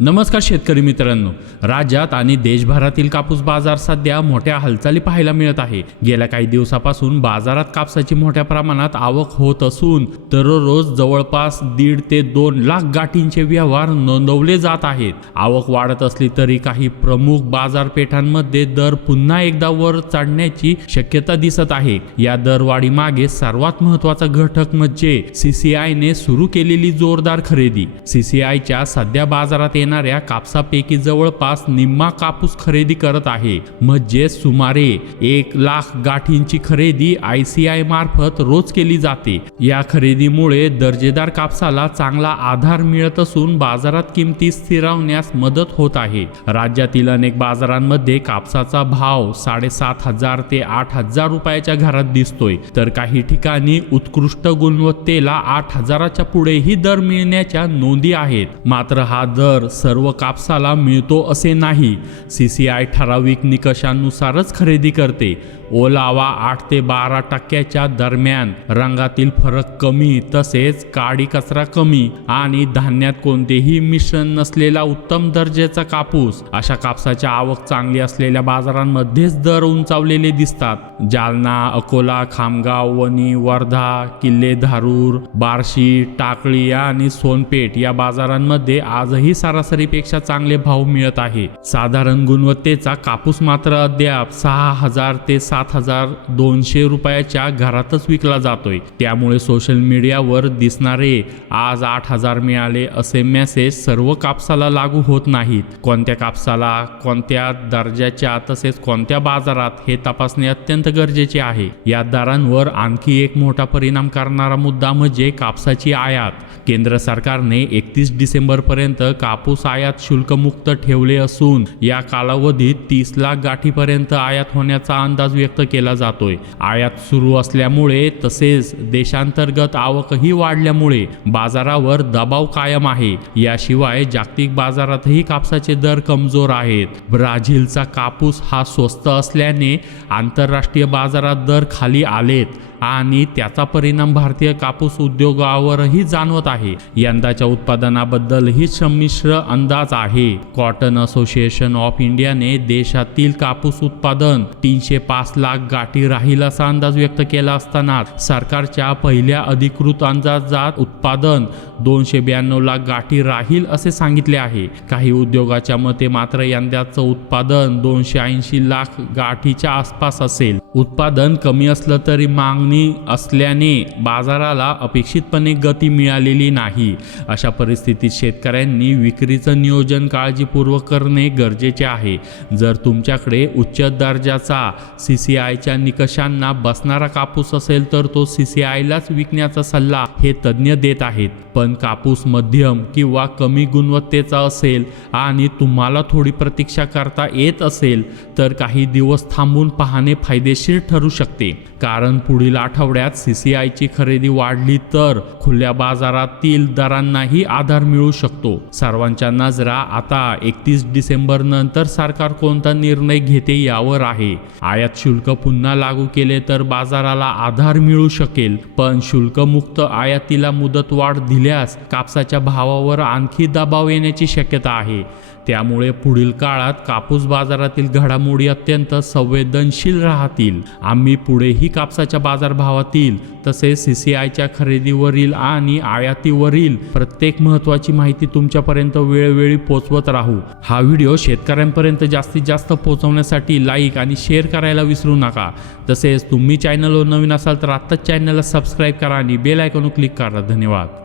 नमस्कार शेतकरी मित्रांनो, राज्यात आणि देशभरातील कापूस बाजार सध्या मोठ्या हालचाली पाहायला मिळत आहे। गेल्या काही दिवसापासून बाजारात कापसाची मोठ्या प्रमाणात आवक होत असून दररोज जवळपास 1.5 ते 2 लाख गाठींचे व्यवहार नोंदवले जात आहेत। आवक वाढत असली तरी काही प्रमुख बाजारपेठांमध्ये दर पुन्हा एकदा वर चढण्याची शक्यता दिसत आहे। या दरवाढी मागे सर्वात महत्त्वाचा घटक म्हणजे सीसीआयने सुरू केलेली जोरदार खरेदी। सीसीआयच्या सध्या बाजारात येणाऱ्या कापसापैकी जवळपास निम्मा कापूस खरेदी करत आहे, म्हणजे सुमारे 1 लाख गाठींची खरेदी ICI मार्फत रोज केली जाते। या खरेदीमुळे दर्जेदार कापसाला चांगला आधार मिळत असून बाजारात किमती स्थिरावण्यास मदत होत आहे। राज्यातील अनेक बाजारांमध्ये कापसाचा भाव 7,500 ते 8,000 रुपयाच्या घरात दिसतोय, तर काही ठिकाणी उत्कृष्ट गुणवत्तेला 8,000च्या पुढेही दर मिळण्याच्या नोंदी आहेत। मात्र हा दर सर्व कापसाला मिळतो असे नाही। सीसीआय ठराविक निकषांनुसारच खरेदी करते। ओलावा 8 ते 12% दरम्यान, रंगातील फरक कमी, तसेच काळी कचरा कमी आणि धान्यात कोणतेही मिश्रण नसलेला उत्तम दर्जाचा कापूस, अशा कापसाच्या आवक चांगली असलेल्या बाजारांमध्येच दर उंचावलेले दिसतात। जालना, अकोला, खामगाव, वणी, वर्धा, किल्ले, धारूर, बार्शी, टाकळी आणि सोनपेठ या बाजारांमध्ये आजही सरासरीपेक्षा चांगले भाव मिळत आहे। साधारण गुणवत्तेचा कापूस मात्र अद्याप 6,000 ते 7,200 रुपयाच्या घरातच विकला जातोय। त्यामुळे सोशल मीडियावर दिसणारे आज 8,000 मिळाले असे मेसेज सर्व कापसाला लागू होत नाहीत। कोणत्या कापसाला, कोणत्या दर्जाच्या, तसेच कोणत्या बाजारात हे तपासणे अत्यंत गरजेचे आहे। या दरांवर आणखी एक मोठा परिणाम करणारा मुद्दा म्हणजे कापसाची आयात। केंद्र सरकारने 31 डिसेंबर पर्यंत कापूस आयात शुल्क मुक्त ठेवले असून या कालावधीत 30 लाख गाठीपर्यंत आयात होण्याचा अंदाज व्यक्त केला जातोय। आयात सुरू असल्यामुळे तसेच देशांतर्गत आवकही वाढल्यामुळे बाजारावर दबाव कायम आहे। याशिवाय जागतिक बाजारातही कापसाचे दर कमजोर आहेत। ब्राझीलचा कापूस हा स्वस्त असल्याने आंतरराष्ट्रीय बाजारात दर खाली आलेत आणि त्याचा परिणाम भारतीय कापूस उद्योगावरही जाणवत आहे। यंदाच्या उत्पादनाबद्दलही संमिश्र अंदाज आहे। कॉटन असोसिएशन ऑफ इंडियाने देशातील कापूस उत्पादन 305 लाख गाठी राहील असा अंदाज व्यक्त केला असताना सरकारच्या पहिल्या अधिकृत अंदाजात उत्पादन 292 लाख गाठी राहील असे सांगितले आहे। काही उद्योगाच्या मते मात्र यंदाचं उत्पादन 280 लाख गाठीच्या आसपास असेल। उत्पादन कमी असलं तरी मागणी असल्याने बाजाराला अपेक्षितपणे गती मिळालेली नाही। अशा परिस्थितीत शेतकऱ्यांनी विक्रीचं नियोजन काळजीपूर्वक करणे गरजेचे आहे। जर तुमच्याकडे उच्च दर्जाचा सीसीआयच्या निकषांना बसणारा कापूस असेल तर तो सीसीआयलाच विकण्याचा सल्ला हे तज्ज्ञ देत आहेत। पण कापूस मध्यम किंवा कमी गुणवत्तेचा असेल आणि तुम्हाला थोडी प्रतीक्षा करता येत असेल तर काही दिवस थांबून पाहणे फायदेशीर ठरू शकते, कारण पुढील आठवड्यात सीसीआयची खरेदी वाढली तर खुल्या बाजारातील दरांनाही आधार मिळू शकतो। सर्वांच्या नजरा आता 31 डिसेंबर नंतर सरकार कोणता निर्णय घेते यावर आहे। आयात शुल्क पुन्हा लागू केले तर बाजाराला आधार मिळू शकेल, पण शुल्कमुक्त आयातीला मुदतवाढ दिल्यास कापसाच्या भावावर आणखी दबाव येण्याची शक्यता आहे। त्यामुळे पुढील काळात कापूस बाजारातील घडामोडी अत्यंत संवेदनशील राहतील। आम्ही पुढेही कापसाच्या बाजारभावातील तसेच सीसीआयच्या खरेदीवरील आणि आयातीवरील प्रत्येक महत्त्वाची माहिती तुमच्यापर्यंत वेळोवेळी पोहोचवत राहू। हा व्हिडिओ शेतकऱ्यांपर्यंत जास्तीत जास्त पोहोचवण्यासाठी लाईक आणि शेअर करायला विसरू नका। तसेच तुम्ही चॅनलवर नवीन असाल तर आत्ताच चॅनलला सबस्क्राईब करा आणि बेल आयकॉनवर क्लिक करा। धन्यवाद।